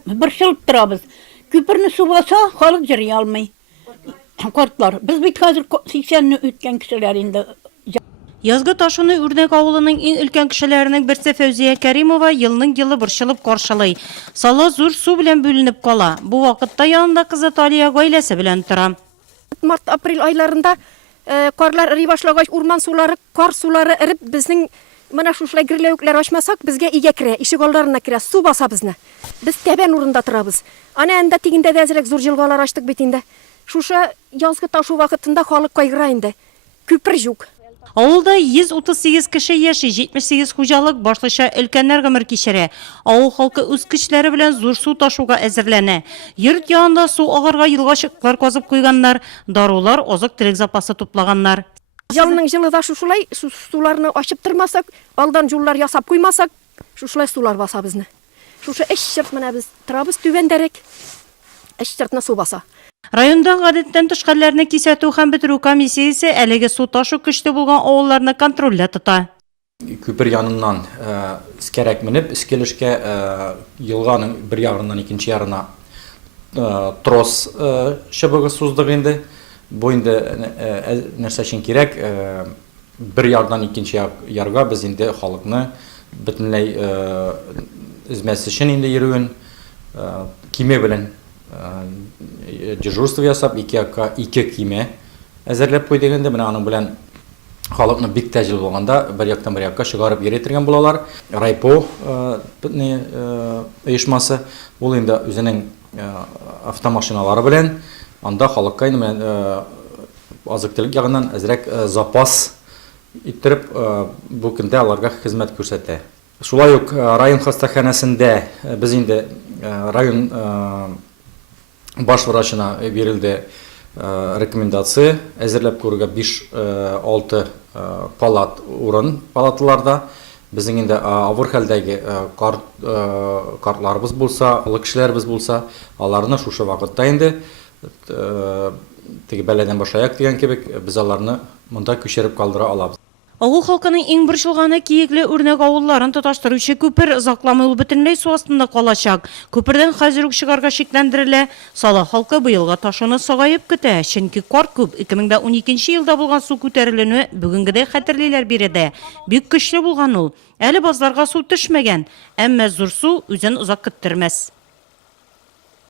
Борчылып торабыз. Күперне су баса, халык җырлый алмый. Картлар, без бит хәзер 80-не үткән кешеләр инде. Язгы Ташуны Үрнәк авылының иң өлкән кешеләренең берсе Фәүзия Кәримова елның елы борчылып каршылый. Сала зур су белән бүленеп кала. Бу вакытта янында кызы Талия гаиләсе белән тора. Март-апрель айларында карлар эри башлагач, урман сулары, кар сулары эреп, безнең менә шушылай гирләвекләр ачмасак, безгә өйгә керә, ишек алдарына керә, су баса безне. Без тәбән урында торабыз. Ана әндә тигендә дә әзрәк зур җылгалар ачтык бит инде. Шушы язгы Ташу вакытында халык кайгыра инде. Күпер юк. Авылда 138 кеше яши, 78 хуҗалык башлыча өлкәннәр гомер кичерә. Авыл халкы үз көчләре белән зур су ташуга әзерләнә. Йорт янында су агарга елгачыклар казып куйганнар, дарулар, азык-төлек запасы туплаганнар. Ялның җылыда шушылай суларны ачып тормасак, алдан юллар ясап куймасак, шушылай сулар баса безне. Шушы эш чырт менә без торабыз түбәндәрәк. Эш чыртны су баса. Районда гадәттән тыш хәлләрне кисәтү һәм бетерү комиссиясе әлеге су ташу көчле булган авылларны контрольдә тота. Күпер яныннан искәрәк менеп, искелешкә елганың бер ягыннан икенче ярына трос чыбыгы суздык инде. Бу инде нәрсә өчен кирәк? Бер ярдан икенче ярга без инде халыкны бөтенләй үзмәс өчен инде йөрүен киме белән дежурство ясап, ике киме әзерләп куйдык инде. Менә аның белән халыкны бик тәҗрибә булганда бер яктан бер якка чыгарып йөритергән булалар. Райпо оешмасы ул инде үзенең автомашиналары белән анда халыкка инде азык-төлек ягыннан әзрәк запас иттереп бу көндә аларга хезмәт күрсәтә. Шулай ук район хастаханәсендә без инде район баш врачына бирелде рекомендация әзерләп күрергә 5-6 палаталарда. Безнең инде авыр хәлдәге картларыбыз булса, олы кешеләрбез булса, аларны шушы вакытта инде теге бәләдән башаяк дигән кебек без аларны монда күчереп калдыра алабыз. Авыл халкының иң борчылганы Киекле Үрнәк авылларын тоташтыручы күпер озакламый ул бөтенләй су астында калачак. Күпердән хәзер үк чыгарга шикләндерелә. Сала халкы быелга Ташуны сагаеп көтә, чөнки кар күп. 2012 елда булган су күтәрелүне бүгенгедәй хәтерлиләр биредә. Бик көчле булган ул. Әле базларга су төшмәгән, әмма зур су үзен озак көттермәс.